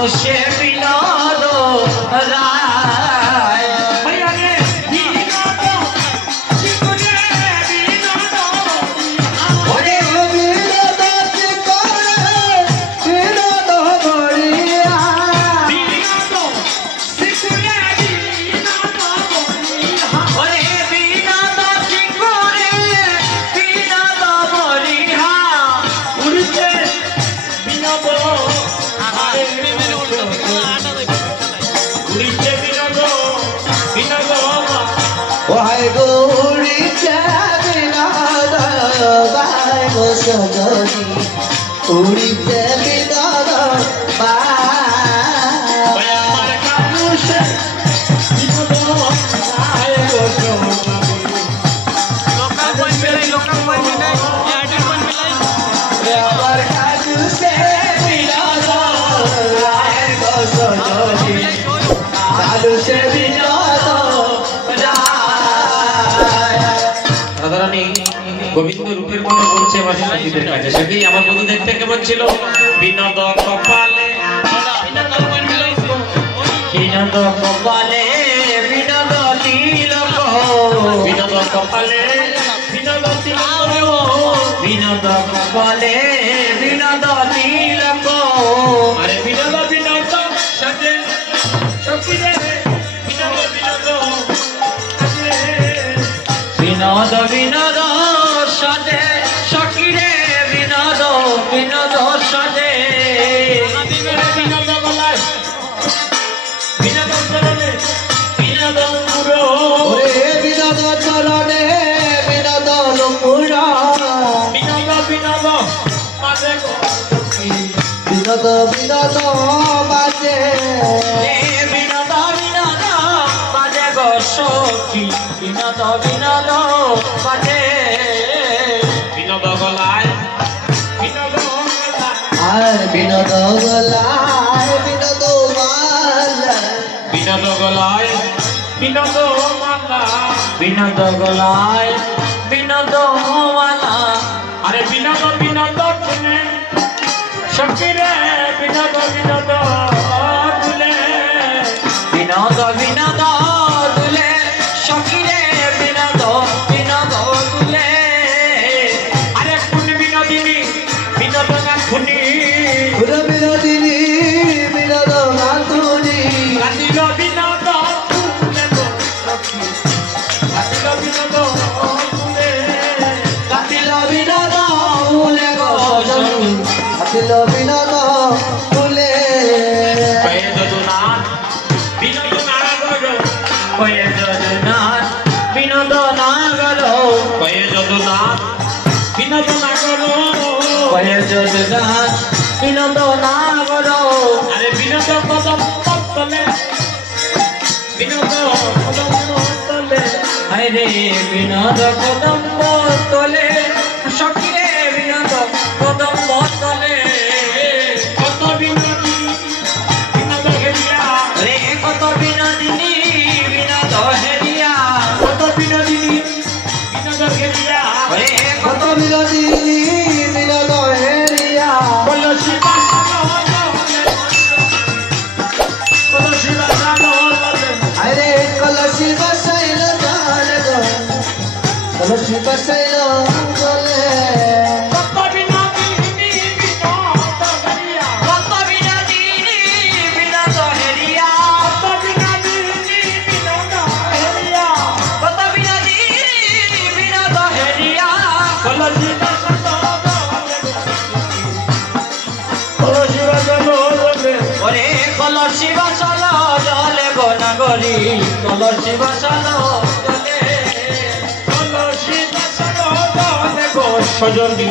মানুষে বিনোদ রায় উড়িতে বিনোদ আমার কানুষে বিনোদ রায় গো local point মিলাই আমার কানুষে বিনোদ রায় গো সজনী কানুষে বিনোদ রায় রাধারানী গোবিন্দ রূপের কথা বলছে আমার সঙ্গীতের কাছে সেটাই আমার বন্ধু দেখতে কেমন ছিল বিনোদ কপালে বিনোদ কপালে বিনোদ তিলক বিনোদ কপালে বিনোদ তিলক বিনোদ কপালে বিনোদ তিলক আরে বিনোদ বিনোদ সাজে সখীরে বিনোদ বিনোদ বিনোদ বিনোদ সাজে সখীরে বিনোদ বিনোদ সাজে বিনোদ গলায় বিনোদ চরণে বিনোদ পুরো বিনোদ চরণে বিনোদ পুর বিনোদ বিনোদ মাঝে বিনোদ বিনোদ বাজে বিনোদ বিনোদ মাঝে গো সখী বিনোদ বিনোদ বাজে বিনোদ গলায় বিনোদ আর বিনোদ গলায় বিনোদ মালা বিনোদ গলায় বিনোদ মালা বিনোদ গলায় বিনোদ মালা আরে বিনোদ বিনোদ শুনে সখীরে বিনোদ বিনোদ দুলে বিনোদ বিনোদ দুলে সখীরে বিনোদ বিনোদ দুলে আরে কোন বিনোদিনী বিনোদ গাঁথুনি বিনোদিনী বিনোদ গাঁথুনি গাঁথিল বিনোদ দুলে গো সখী গাঁথিল বিনোদ দুলে গাঁথিল বিনোদ দুলে গো সখী গাঁথিল বিনোদ ফুলে কয়ে যদুনাথ বিনোদ নাগর কয়ে যদুনাথ বিনোদ নাগর কয়ে যদুনাথ বিনোদ নাগর কয়ে যদুনাথ বিনোদ নাগর আরে বিনোদ কদম তলে বিনোদ কদম তলে আরে বিনোদ কদম তলে সখীরে বিনোদ কদম তলে কত বিনোদী বিনোদ হেরিয়া রে কত বিনোদিনী বিনোদ হেরিয়া কত বিনোদিনী বিনোদ হেরিয়া রে কত বিনোদিনী বিনোদ হেরিয়া কলসি বাসানো কলসি বাসানো আরে কলসি বসাইল জল গো কলসি বসাইল জলে কত বিনোদিনী বিনোদ হেরিয়া কত বিনোদিনী বিনোদ হেরিয়া কত বিনোদিনী বিনোদ হেরিয়া কত বিনোদিনী বিনোদ হেরিয়া কলসি বাসানো কলসি বাসানো ওরে কলসি বাসানো জলে গো নাগরী কলসি বাসানো জলে কলসি বাসানো জলে গো সজনী